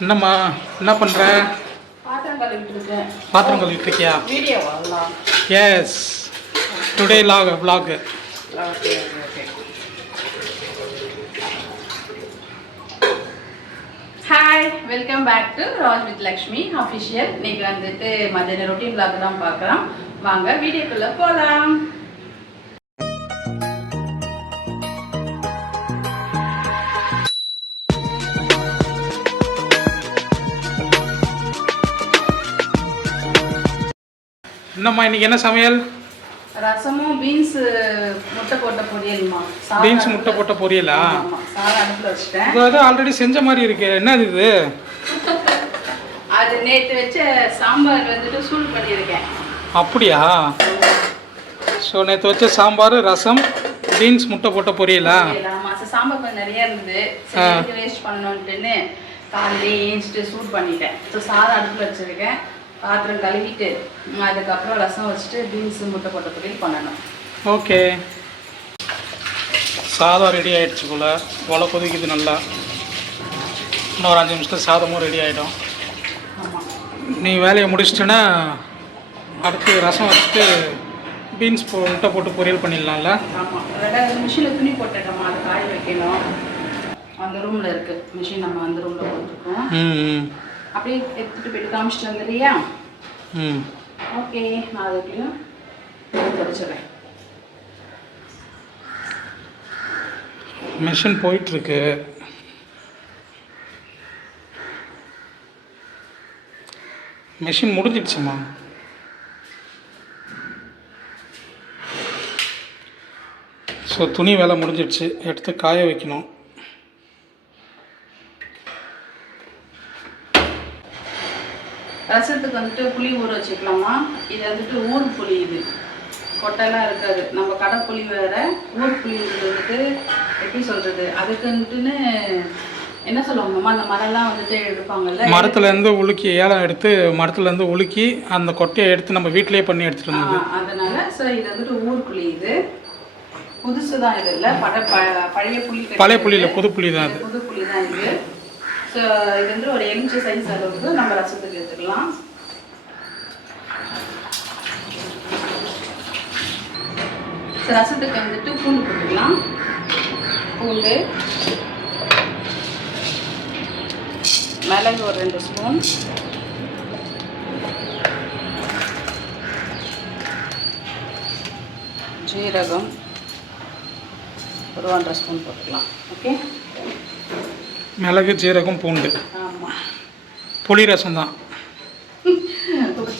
என்னம்மா என்ன பண்ணுற? பாத்திரம் கழுவிட்டு இருக்கேன். பாத்திரம் கழுவிட்டு இருக்கியா? வீடியோ வரலாம். Yes, today vlog. Okay okay. Hi, welcome back to Raj with Lakshmi official. இன்னைக்கு வந்துட்டு மதியான ரொட்டீன் vlog தான் பார்க்கலாம். வாங்க வீடியோக்குள்ள போகலாம். என்னம்மா இன்னைக்கு என்ன சமையல்? ரசமும் பீன்ஸ் முட்டை போட்ட பொரியல்மா. பீன்ஸ் முட்டை போட்ட பொரியலா? ஆமா, சாதம் அடுப்புல வச்சிட்டேன். அது ஆல்ரெடி செஞ்ச மாதிரி இருக்கு. என்னது இது? அது நேத்து வச்ச சாம்பார் வந்துட்டு சூடு பண்ணியிருக்கேன். அப்படியா? ஸோ நேற்று வச்ச சாம்பார், ரசம், பீன்ஸ் முட்டை போட்ட பொரியலா? ஆமாம், சாம்பார் கொஞ்சம் நிறைய இருந்தது. சரி, வேஸ்ட் பண்ணணுன்ட்டுன்னு காலையிலே ஏஞ்சிட்டு சூடு பண்ணிட்டேன். ஸோ சாதம் அடுப்பில் வச்சுருக்கேன். பாத்திரம் கழுவிட்டு அதுக்கப்புறம் ரசம் வச்சுட்டு பீன்ஸ் முட்டை போட்ட பொரியல் பண்ணணும். ஓகே, சாதம் ரெடி ஆகிடுச்சு போல். ஒலை கொதிக்குது நல்லா. இன்னொரு 5 நிமிஷத்தில் சாதமும் ரெடி ஆகிடும். ஆமாம், நீ வேலையை முடிச்சிட்டேன்னா அடுத்து ரசம் வச்சுட்டு பீன்ஸ் முட்டை போட்டு பொரியல் பண்ணிடலாம்ல? ஆமாம், ரெண்டாவது மிஷினில் துணி போட்டுட்டோம்மா, அதை காய வைக்கணும். அந்த ரூமில் இருக்குது மிஷின், நம்ம அந்த ரூமில் போட்டுருக்கோம். அப்படியே எடுத்துகிட்டு போயிட்டு காமிச்சிட்டு வந்துடுறியா? ஓகே, நான் அதுக்குள்ளேயும் தொடச்சிடுறேன். மிஷின் போயிட்டுருக்கு. மிஷின் முடிஞ்சிடுச்சுமா. ஸோ துணி வேலை முடிஞ்சிடுச்சு, எடுத்து காய வைக்கணும். ரசத்துக்கு வந்துட்டு புளி ஊற வச்சுக்கலாமா. இது வந்துட்டு ஊர் புளி, இது கொட்டைலாம் இருக்காது. நம்ம கடை புளி வேற, ஊர் புளி வந்துட்டு எப்படி சொல்றது, அதுக்குன்ட்டுன்னு என்ன சொல்லுவாங்கம்மா, அந்த மரம்லாம் வந்துட்டு எடுப்பாங்கல்ல, மரத்துலேருந்து உலுக்கி ஏலம் எடுத்து மரத்துலேருந்து உலுக்கி அந்த கொட்டையை எடுத்து நம்ம வீட்டிலேயே பண்ணி எடுத்துகிட்டு வந்தோம். அதனால ஸோ இது வந்துட்டு ஊர் புளி. இது புதுசு தான், இது இல்லை பழைய புளி. பழைய புளி இல்லை, புது புளி தான். அது புது புளி தான் இது. ஸோ இது வந்து ஒரு எலுமிச்சை சைஸ் அளவுக்கு நம்ம ரசத்துக்கு எடுத்துக்கலாம். ஸோ ரசத்துக்கு வந்துட்டு பூண்டு போட்டுக்கலாம். பூண்டு, மிளகு ஒரு 2 ஸ்பூன், ஜீரகம் ஒரு 1.5 ஸ்பூன் போட்டுக்கலாம். ஓகே, மிளகு, ஜீரகம், பூண்டு. ஆமாம், புளி ரசம் தான்.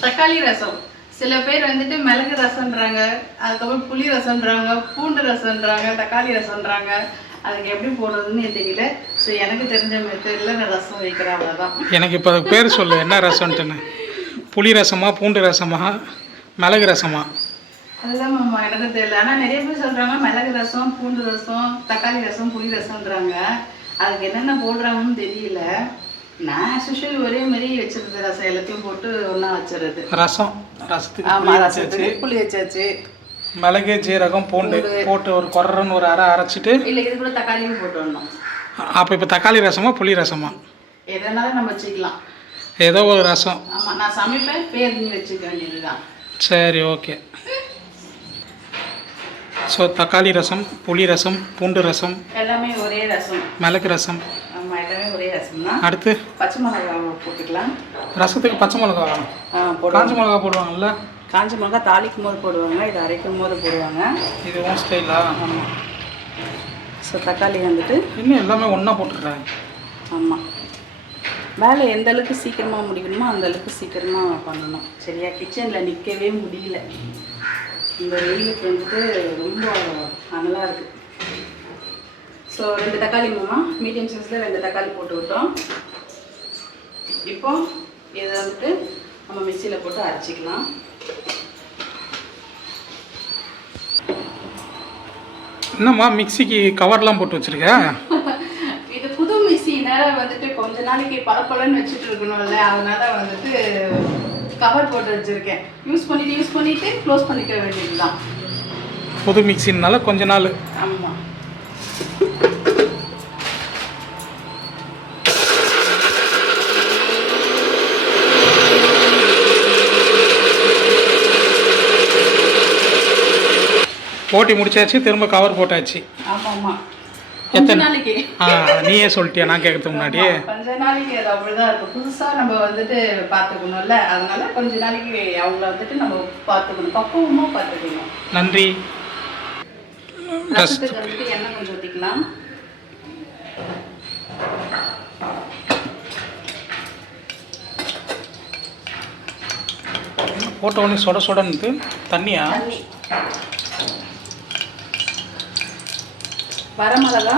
தக்காளி ரசம். சில பேர் வந்துட்டு மிளகு ரசம்ன்றாங்க, அதுக்கப்புறம் புளி ரசம்ன்றாங்க, பூண்டு ரசம்ன்றாங்க, தக்காளி ரசம்ன்றாங்க. அதுக்கு எப்படி போடுறதுன்னு தெரியல. ஸோ எனக்கு தெரிஞ்ச மெத்தடில் நான் ரசம் வைக்கிறேன், அவ்வளோதான். எனக்கு இப்போ அதுக்கு பேர் சொல்லு, என்ன ரசம்ட்டுன்னு. புளி ரசமா, பூண்டு ரசமா, மிளகு ரசமா? அதுதான் மாமா, எனக்கு தெரியல. ஆனால் நிறைய பேர் சொல்கிறாங்க மிளகு ரசம், பூண்டு ரசம், தக்காளி ரசம், புளி ரசம்ன்றாங்க. அதுக்கு என்னென்ன போடுறாங்கன்னு தெரியல. நான் ஆஸ்யூஷுவல் ஒரே மாதிரி வச்சிருந்தேன். ரசம் எல்லாத்தையும் போட்டு ஒன்றா வச்சிருது. ரசத்துக்கு ஆமாம், ரசத்துக்கு புளி வச்சாச்சு. மிளகு, ஜீரகம், பூண்டு போட்டு ஒரு கொரன்னு ஒரு அரைச்சிட்டு, இல்லை இது கூட தக்காளியும் போட்டு வரணும். அப்போ இப்போ தக்காளி ரசமா, புளி ரசமா? எதனாலும் நம்ம வச்சுக்கலாம், ஏதோ ஒரு ரசம். ஆமாம், நான் சமைப்பேன், பேர் நீ வச்சுக்க வேண்டியதுதான். சரி, ஓகே. ஸோ தக்காளி ரசம், புளி ரசம், பூண்டு ரசம், எல்லாமே ஒரே ரசம். மிளகு ரசம். ஆமாம், எல்லாமே ஒரே ரசம் தான். அடுத்து பச்சை மிளகா போட்டுக்கலாம். ரசத்துக்கு பச்சை மிளகா வேணும். காஞ்ச மிளகா போடுவாங்கல்ல? காஞ்ச மிளகா தாளிக்கும் போது போடுவாங்க, இது அரைக்கும் போது போடுவாங்க. இது உன் ஸ்டைலா? ஆமாம். ஸோ தக்காளி வந்துட்டு இன்னும் எல்லாமே ஒன்றா போட்டுக்கிறேன். ஆமாம், வேலை எந்த அளவுக்கு சீக்கிரமாக முடிக்கணுமோ அந்த அளவுக்கு சீக்கிரமாக பண்ணணும். சரியா? கிச்சனில் நிற்கவே முடியல. இந்த வெயிலுக்கு வந்துட்டு ரொம்ப அனலாக இருக்குது. ஸோ 2 தக்காளி மாமா, மீடியம் சைஸில் 2 தக்காளி போட்டு விட்டோம். இப்போ இதை வந்துட்டு நம்ம மிக்சியில் போட்டு அரைச்சிக்கலாம். என்னம்மா மிக்சிக்கு கவர்லாம் போட்டு வச்சுருக்க? இது புது மிக்சினால வந்துட்டு கொஞ்ச நாளைக்கு பளபளன்னு வச்சுட்டு இருக்கணும்ல, அதனால வந்துட்டு கவர் போட்டு வச்சுருக்கேன். யூஸ் பண்ணிவிட்டு க்ளோஸ் பண்ணிக்க வேண்டியது தான். புது மிக்சினால கொஞ்ச நாள். ஆமாம், போட்டி முடிச்சாச்சு, திரும்ப கவர் போட்டாச்சு. ஆமாம் ஆமாம், எத்தனை கொஞ்ச நாளைக்கு. நீயே சொல்லிட்டியா நான் கேட்கறதுக்கு முன்னாடி? கொஞ்ச நாளைக்கு அது அப்படிதான் இருக்கும். புதுசாக நம்ம வந்துட்டு பார்த்துக்கணும்ல, அதனால கொஞ்ச நாளைக்கு அவங்கள வந்துட்டு நம்ம பார்த்துக்கணும், பக்குவமாக பார்த்துக்கணும். நன்றி. ரசத்துக்கு வந்துட்டு எண்ணெய் கொஞ்சம் ஊற்றிக்கலாம். போட்ட உடனே சொட சொடன்னு தண்ணியா? தண்ணி. வரமிளகா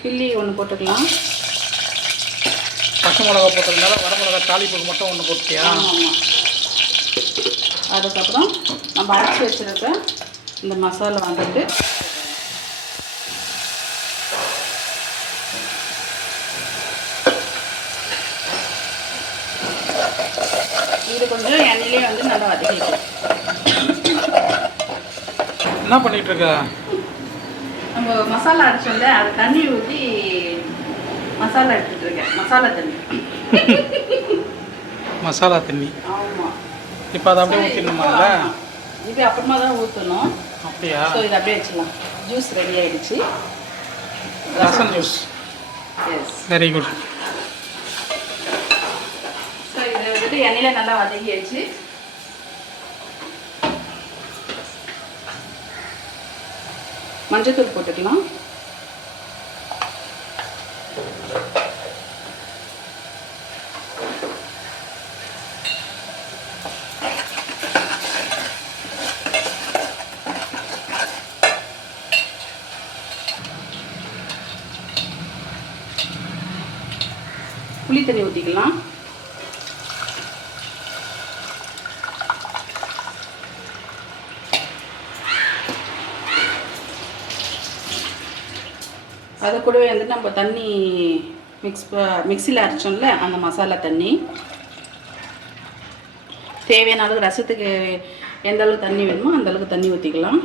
கிள்ளி ஒன்று போட்டுக்கலாம். பச்சை மிளகா போட்டதுனால வரமிளகா தாளிப்புக்கு மட்டும் ஒன்று போட்டியா? ஆமாம். அதுக்கப்புறம் நம்ம அரைச்சி வச்சுருக்க இந்த மசாலா வந்துட்டு இது கொஞ்சம் எண்ணெயிலே வந்து நல்லா வதக்கிக்கலாம். என்ன பண்ணிட்டு இருக்க? நம்ம மசாலா அரைச்சோம்ல, அது தண்ணி ஊற்றி மசாலா எடுத்துகிட்டு இருக்கேன். மசாலா தண்ணி. மசாலா தண்ணி. ஆமாம். இப்போ அதை அப்படியே ஊற்றிடணுமாங்களா? இது அப்புறமா தான் ஊற்றணும். அப்படியா? ஸோ இதை அப்படியே வச்சுக்கலாம். ஜூஸ் ரெடி ஆகிடுச்சு. Rasam juice. Yes, very good. So இதை வந்துட்டு எண்ணெயில் நல்லா வதக்கியாச்சு. மஞ்சத்தூள் போட்டுக்கலாம். புளி தண்ணி ஊற்றிக்கலாம். அது கூடவே வந்து நம்ம தண்ணி மிக்சியில் அரைச்சோம்ல, அந்த மசாலா தண்ணி தேவையான அளவுக்கு, ரசத்துக்கு எந்த அளவுக்கு தண்ணி வேணுமோ அந்த அளவுக்கு தண்ணி ஊற்றிக்கலாம்.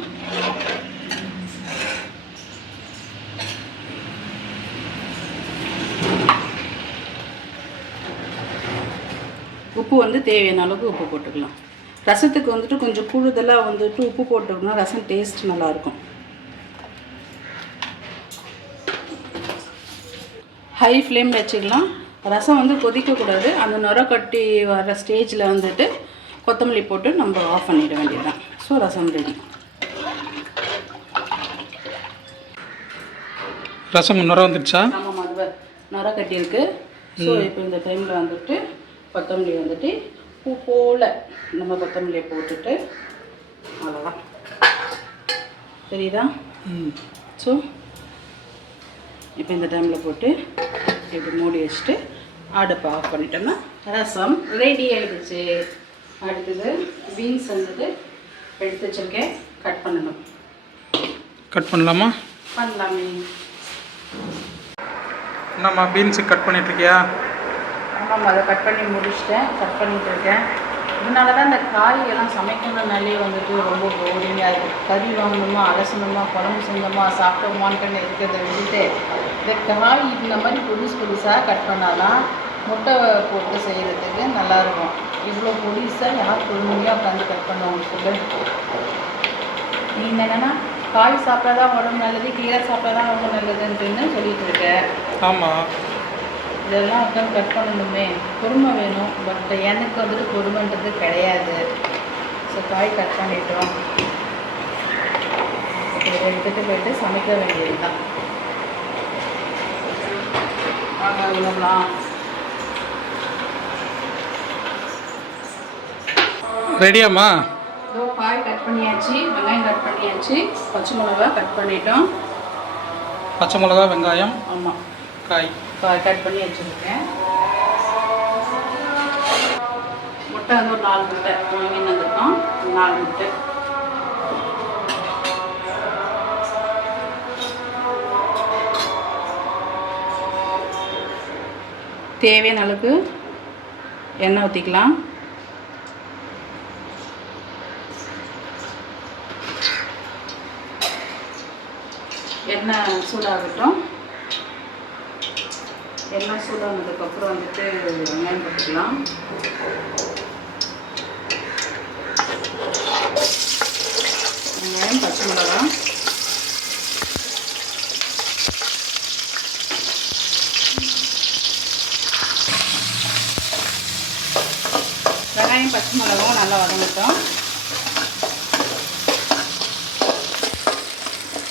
உப்பு வந்து தேவையான அளவுக்கு உப்பு போட்டுக்கலாம். ரசத்துக்கு வந்துட்டு கொஞ்சம் கூடுதலாக வந்துட்டு உப்பு போட்டோம்னா ரசம் டேஸ்ட் நல்லாயிருக்கும். ஹை ஃப்ளேமில் வச்சுக்கலாம். ரசம் வந்து கொதிக்கக்கூடாது. அந்த நுரை கட்டி வர ஸ்டேஜில் வந்துட்டு கொத்தமல்லி போட்டு நம்ம ஆஃப் பண்ணிட வேண்டியதுதான். ஸோ ரசம் ரெடி. ரசம் நுரை வந்துடுச்சா? ஆமாம், அது நுரை கட்டியிருக்கு. ஸோ இப்போ இந்த டைமில் வந்துட்டு கொத்தமல்லி வந்துட்டு பூ போல் நம்ம கொத்தமல்லியை போட்டுட்டு அவ்வளோதான். தெரியுதா? ஸோ இப்போ இந்த டைமில் போட்டு இப்படி மூடி வச்சுட்டு அடுப்பை ஆஃப் பண்ணிட்டோம்னா ரசம் ரெடி ஆகிடுச்சு. அடுத்தது பீன்ஸ் வந்துட்டு எடுத்து வச்சுருக்கேன், கட் பண்ணணும். கட் பண்ணலாமா? பண்ணலாமே. என்னம்மா பீன்ஸு கட் பண்ணிட்டுருக்கியா? ஆமாம், அதை கட் பண்ணி முடிச்சிட்டேன், கட் பண்ணிகிட்டு இருக்கேன். இதனால தான் இந்த காய்கெல்லாம் சமைக்கணுன்னாலே வந்துட்டு ரொம்ப போரிங்காக இருக்குது. கறி வாங்கணுமா, அலசணுமா, குழம்பு செஞ்சோமா, சாப்பிட்டோமான்னு இருக்கிறத விட்டுட்டு இந்த காய் இந்த மாதிரி புதுசாக கட் பண்ணாதான் முட்டை போட்டு செய்கிறதுக்கு நல்லாயிருக்கும். இவ்வளோ பொடிசாக யார் பொறுமையாக உட்காந்து கட் பண்ணுவாங்க சொல்லு? நீ என்னென்னா காய் சாப்பிட்டா தான் உடம்பு நல்லது, கீரை சாப்பிட்டா தான் ரொம்ப நல்லதுன்னு சொல்லிட்டு இருக்க. ஆமாம், இதெல்லாம் உட்காந்து கட் பண்ணணுமே, பொறுமை வேணும். பட் எனக்கு வந்துட்டு பொறுமைன்றது கிடையாது. ஸோ காய் கட் பண்ணிட்டோம், இதை எடுத்துகிட்டு போயிட்டு சமைக்க வேண்டியது தான். இவ்வளோலாம் ரெடியாம்மா? இதோ காய் கட் பண்ணியாச்சு, வெங்காயம் கட் பண்ணியாச்சு, பச்சை மிளகா கட் பண்ணிட்டோம். பச்சை மிளகா, வெங்காயம், ஆமாம், காய் கட் பண்ணி வச்சுருக்கேன். முட்டை வந்து ஒரு 4 முட்டை வாங்கிட்டு வந்துருக்கோம். 4 முட்டை. தேவையான அளவுக்கு எண்ணெய் ஊற்றிக்கலாம். எண்ணெய் சூடாகட்டும். எண்ணெய் சூடானதுக்கப்புறம் வந்துட்டு வெங்காயம் போட்டுக்கலாம். வெங்காயம், பச்சை மிளகாய், வெங்காயம் பச்சை மிளகாவும் நல்லா வதங்கட்டும்.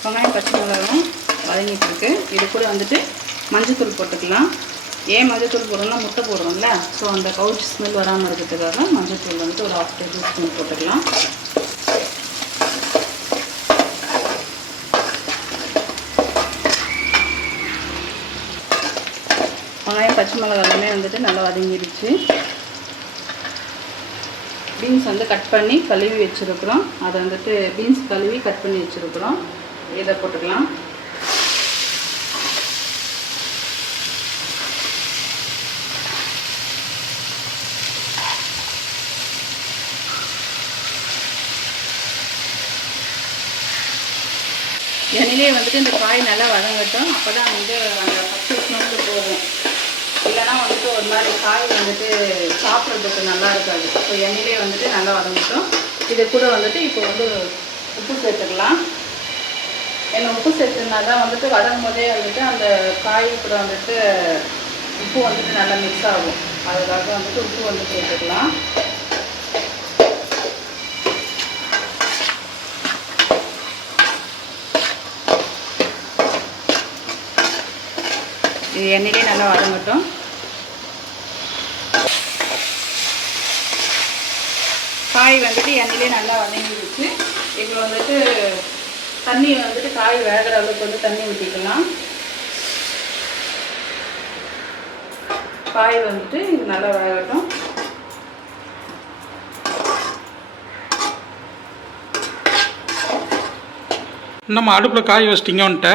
வெங்காயம் பச்சை மிளகாவும் வதங்கிட்டு இருக்கு. இது கூட வந்துட்டு மஞ்சத்தூள் போட்டுக்கலாம். ஏன் மஞ்சத்தூள் போடுறோம்னா முட்டை போடுறோம்ல, ஸோ அந்த கவுச்சி ஸ்மெல் வராமல் இருக்கிறதுக்காக மஞ்சத்தூள் வந்துட்டு ஒரு 1/2 டேபிள் ஸ்பூன் போட்டுக்கலாம். வெங்காயம் பச்சை மிளகாய் எல்லாமே வந்துட்டு நல்லா வதங்கிடுச்சு. பீன்ஸ் வந்து கட் பண்ணி கழுவி வச்சுருக்குறோம். அதை வந்துட்டு பீன்ஸ் கழுவி கட் பண்ணி வச்சுருக்குறோம். இதை போட்டுக்கலாம். எண்ணெயிலே வந்துட்டு இந்த காய் நல்லா வதங்கட்டும். அப்போ தான் வந்து அந்த பச்சை ஸ்மெல் போகும். இல்லைனா வந்துட்டு ஒரு மாதிரி காய் வந்துட்டு சாப்பிட்றதுக்கு நல்லா இருக்காது. ஸோ எண்ணெயிலே வந்துட்டு நல்லா வதங்கட்டும். இது கூட வந்துட்டு இப்போ வந்து உப்பு சேர்த்துக்கலாம். ஏன்னா உப்பு சேர்த்துனா தான் வந்துட்டு வதங்கும் போதே வந்துட்டு அந்த காய் கூட வந்துட்டு உப்பு வந்துட்டு நல்லா மிக்ஸ் ஆகும். அதுக்காக வந்துட்டு உப்பு வந்து சேர்த்துக்கலாம். இது எண்ணெயிலே நல்லா வதங்கட்டும். காய் வந்துட்டு எண்ணெயிலே நல்லா வதங்கிடுச்சு. இப்போ வந்துட்டு தண்ணி வந்துட்டு காய் வேகிற அளவுக்கு வந்து தண்ணி ஊற்றிக்கலாம். காய் வந்துட்டு இது நல்லா வேகட்டும். நம்ம அடுப்பில் காய் வச்சிட்டிங்க வந்துட்ட.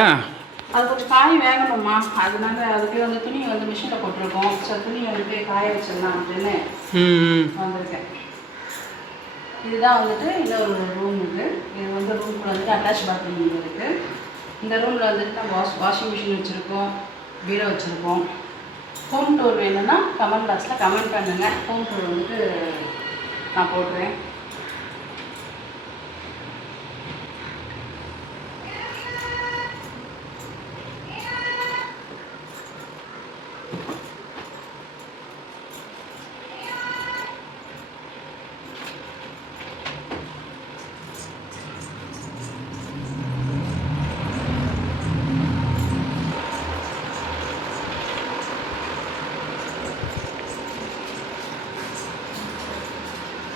அது கொஞ்சம் காய் வேகணுமா, அதனால அதுக்கு வந்து துணி வந்து மிஷினில் போட்டிருக்கோம். ஸோ துணி வந்துட்டு காய வச்சிடலாம் அப்படின்னு வந்திருக்கேன். இதுதான் வந்துட்டு இன்னொரு ரூம் இருக்குது. இது வந்து ரூமுக்குள்ள வந்துட்டு அட்டாச் பாத்ரூம் இருக்குது. இந்த ரூமில் வந்துட்டு நம்ம வாஷிங் மிஷின் வச்சுருக்கோம், பீரோ வச்சுருக்கோம். ஹோம் டூர் வேணும்னா கமெண்ட் பாக்ஸில் கமெண்ட் பண்ணுங்கள். ஹோம் டூர் வந்துட்டு நான் போடுறேன்.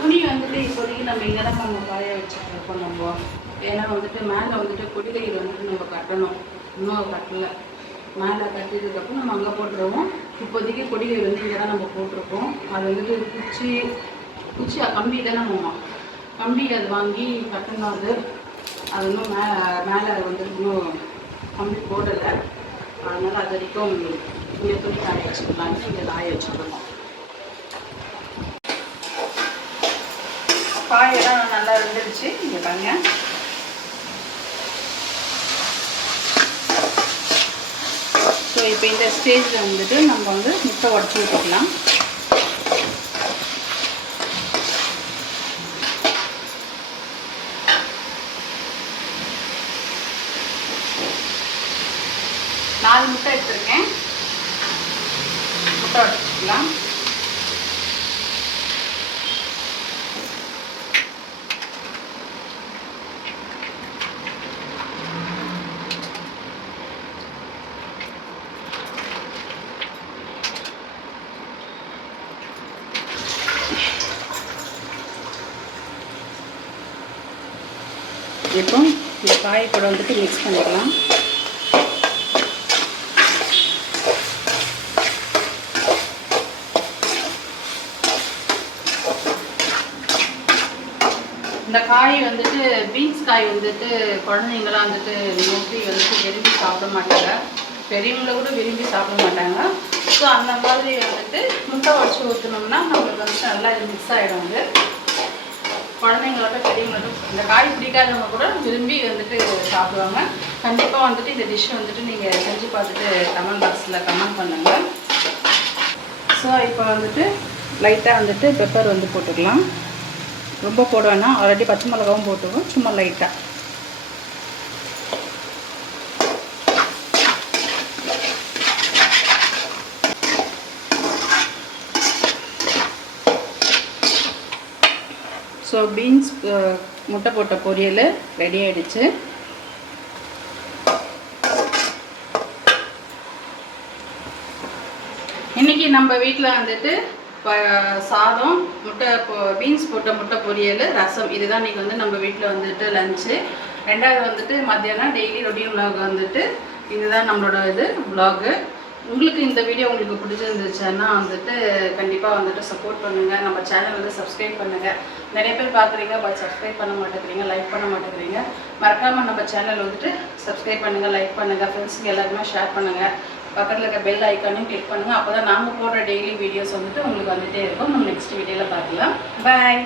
துணி வந்துட்டு இப்போதைக்கு நம்ம இங்கே தான் நம்ம காய வச்சுருக்கோம். நம்ம ஏன்னா வந்துட்டு மேலே வந்துட்டு கொடிகையில் வந்துட்டு நம்ம கட்டணும். இன்னும் கட்டலை. மேலே கட்டினதுக்கப்புறம் நம்ம அங்கே போட்டுருவோம். இப்போதைக்கு கொடிகை வந்து இங்கே தான் நம்ம போட்டிருக்கோம். அது வந்துட்டு குச்சி கம்பி தானே நம்ம கம்பி அது வாங்கி கட்டணும். அது இன்னும் மேலே வந்துட்டு இன்னும் கம்பி போடலை. அதனால் அது வரைக்கும் இங்கே துணி காய வச்சுக்கலான்னு இங்கே காய வச்சுருக்கோம். காயெல்லாம் நல்லா இருந்துருச்சு. இங்கே பாருங்க. ஸோ இப்போ இந்த ஸ்டேஜில் வந்துட்டு நம்ம வந்து முட்டை உடச்சி ஊற்றிக்கலாம். நாலு முட்டை எடுத்துருக்கேன். முட்டை உடச்சிக்கலாம். இப்போ இந்த காய் கூட வந்துட்டு மிக்ஸ் பண்ணிக்கலாம். இந்த காய் வந்துட்டு பீன்ஸ் காய் வந்துட்டு குழந்தைங்களாம் வந்துட்டு மோஸ்ட்லி வந்துட்டு விரும்பி சாப்பிட மாட்டாங்க. பெரியவங்களை கூட விரும்பி சாப்பிட மாட்டாங்க. ஸோ அந்த மாதிரி வந்துட்டு முட்டை உடச்சி ஊற்றினோம்னா நம்மளுக்கு வந்துட்டு நல்லா இது மிக்ஸ் ஆகிடும். வந்து குழந்தைங்களோட பெரியவங்களோட இந்த காய் பிடிக்காதவங்க கூட விரும்பி வந்துட்டு சாப்பிடுவாங்க. கண்டிப்பாக வந்துட்டு இந்த டிஷ் வந்துட்டு நீங்கள் செஞ்சு பார்த்துட்டு கமெண்ட் பாக்ஸில் கமெண்ட் பண்ணுங்கள். ஸோ இப்போ வந்துட்டு லைட்டாக வந்துட்டு பெப்பர் வந்து போட்டுக்கலாம். ரொம்ப போட வேணாம். ஆல்ரெடி பச்சை மிளகாவும் போட்டுருவோம். சும்மா லைட்டாக ஸோ பீன்ஸ் முட்டை போட்ட பொரியல் ரெடி ஆகிடுச்சு. இன்றைக்கி நம்ம வீட்டில் வந்துட்டு சாதம், பீன்ஸ் போட்ட முட்டை பொரியல், ரசம், இதுதான் இன்றைக்கி வந்து நம்ம வீட்டில் வந்துட்டு லஞ்சு. ரெண்டாவது வந்துட்டு மத்தியானம் டெய்லி ரொட்டீன் விலாக் வந்துட்டு இதுதான் நம்மளோட விலாகு. உங்களுக்கு இந்த வீடியோ உங்களுக்கு பிடிச்சிருந்துச்சுன்னா வந்துட்டு கண்டிப்பாக வந்துட்டு சப்போர்ட் பண்ணுங்கள். நம்ம சேனல் வந்து சப்ஸ்கிரைப் பண்ணுங்கள். நிறைய பேர் பார்க்குறீங்க, பட் சப்ஸ்கிரைப் பண்ண மாட்டேங்கிறீங்க, லைக் பண்ண மாட்டேங்கிறீங்க. மறக்காமல் நம்ம சேனல் வந்துட்டு சப்ஸ்கிரைப் பண்ணுங்கள், லைக் பண்ணுங்கள், ஃப்ரெண்ட்ஸுக்கு எல்லாருமே ஷேர் பண்ணுங்கள். பக்கத்தில் இருக்க பெல் ஐக்கானையும் கிளிக் பண்ணுங்கள். அப்போ தான் நாங்கள் போடுற டெய்லி வீடியோஸ் வந்துட்டு உங்களுக்கு வந்துகிட்டே இருக்கும். நம்ம நெக்ஸ்ட் வீடியோவில் பார்க்கலாம். பாய்.